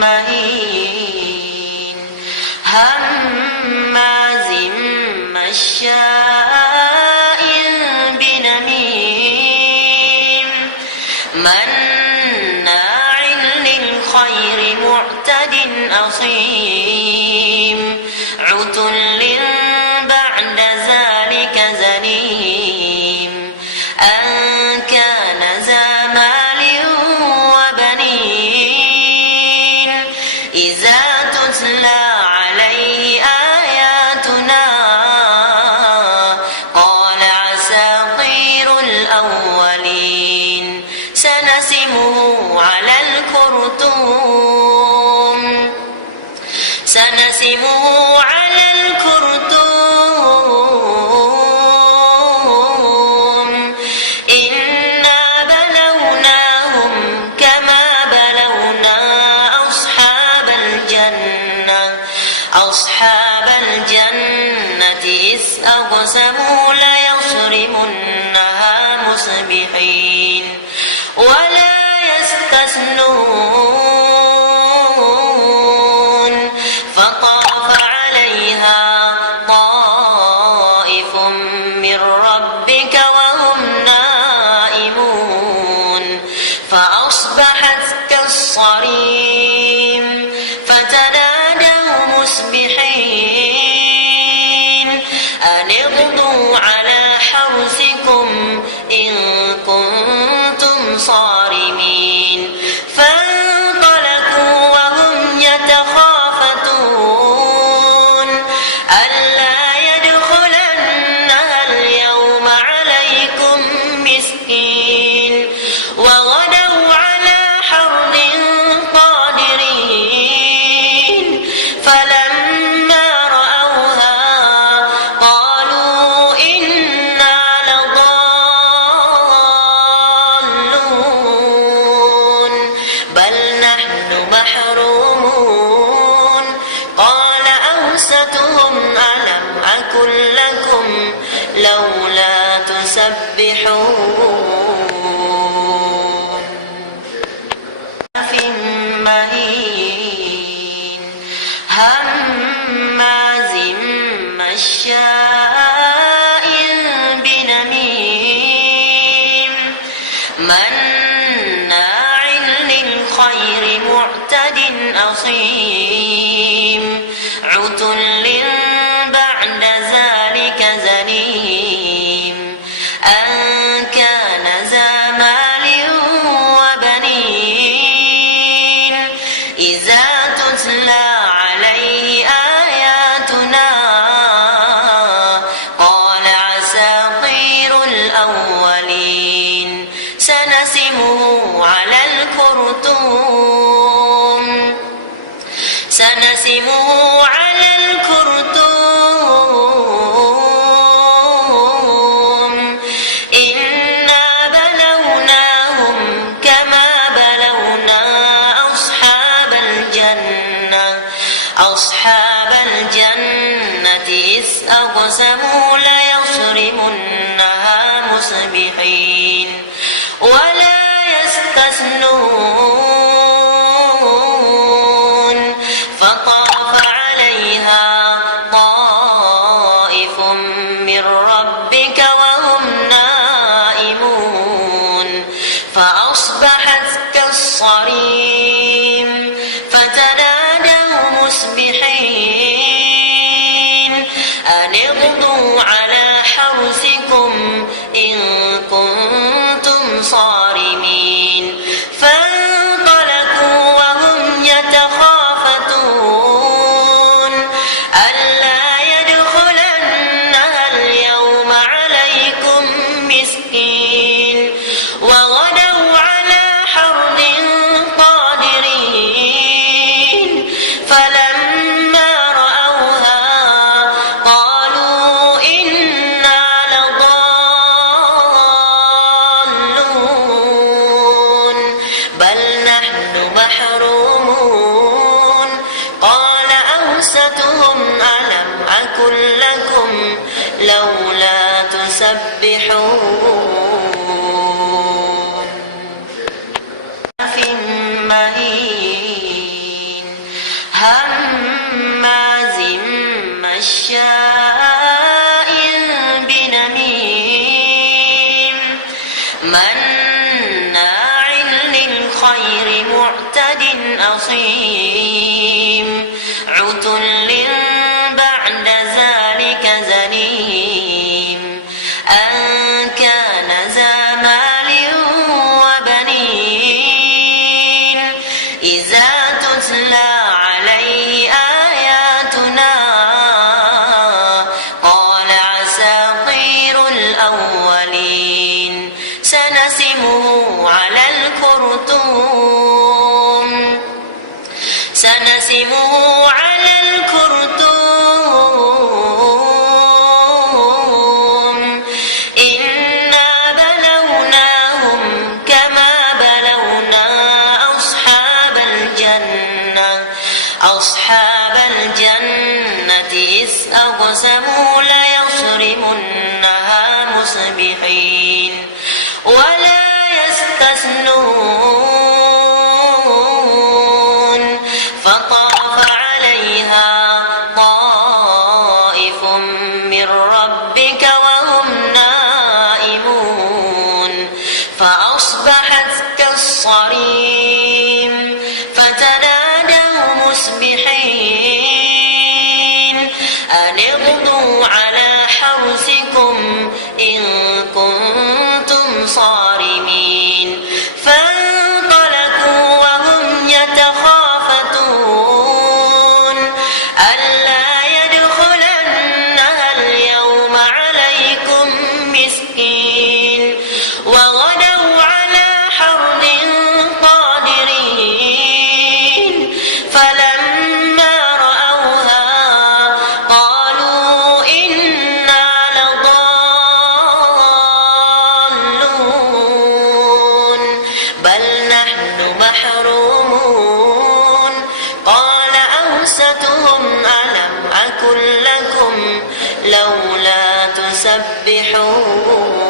مهين هماز مشاء بنميم مناع للخير معتد أثيم عتل بعد ذلك زنيم أن كان ذا مال وبنين إذا تتلى عليه آياتنا قال أساطير الأولين سنسمه على الخرطوم إنا بلوناهم كما بلونا أصحاب الجنة إذ أقسموا ليصرمنها مصبحين ولا يستثنون فطاف عليها طائف من ربك وهم نائمون فأصبحت كالصريم فتنادوا مصبحين أن اغدوا على حرثكم إن كنتم صارمين فانطلقوا وهم يتخافتون ألا يدخلنها اليوم عليكم مسكين وغدوا على حرد قادرين فلما رأوها قالوا إنا لضالون بل نحن محرومون قال أوسطهم ألم أقل لكم لولا تسبحون مهين هماز مشاء بنميم مناع للخير معتد أثيم عتل بعد ذلك زنيم أن كان ذا مال وبنين إذا تتلى عليه آياتنا قال أساطير الأولين سنسمه على الخرطوم إنا بلوناهم كما بلونا أصحاب الجنة إذ أقسموا ليصرمنها مصبحين ولا يستثنون فطاف عليها طائف من ربك وهم نائمون فأصبحت كالصريم فتنادوا مصبحين أن اغدوا على حرثكم إن كنتم صارمين فانطلقوا وهم يتخافتون ألا يدخلنها اليوم عليكم مسكين وغدوا على حرد قادرين فلما رأوها قالوا إنا لضالون بل نحن محرومون قال أوسطهم ألم أقل لكم لولا تسبحون مهين معتد أصيم عتل بعد ذلك زنيم أن كان ذا مال وبنين إذا تتلى عليه آياتنا قال أساطير الأولين سنسمه على الخرطوم إنا بلوناهم كما بلونا أصحاب الجنة إذ أقسموا ليصرمنها مصبحين ولا يستثنون فطاف عليها طائف من ربك وهم نائمون فأصبحت كالصريم فتنادوا مصبحين أن اغدوا على حرثكم إن كنتم صارمين فانطلقوا وهم يتخافتون ألا يدخلنها اليوم عليكم مسكين وغدوا على حرد قادرين فلما رأوها قالوا إنا لضالون بل نحن محرومون قال أوسطهم ألم أقل لكم لولا تسبحون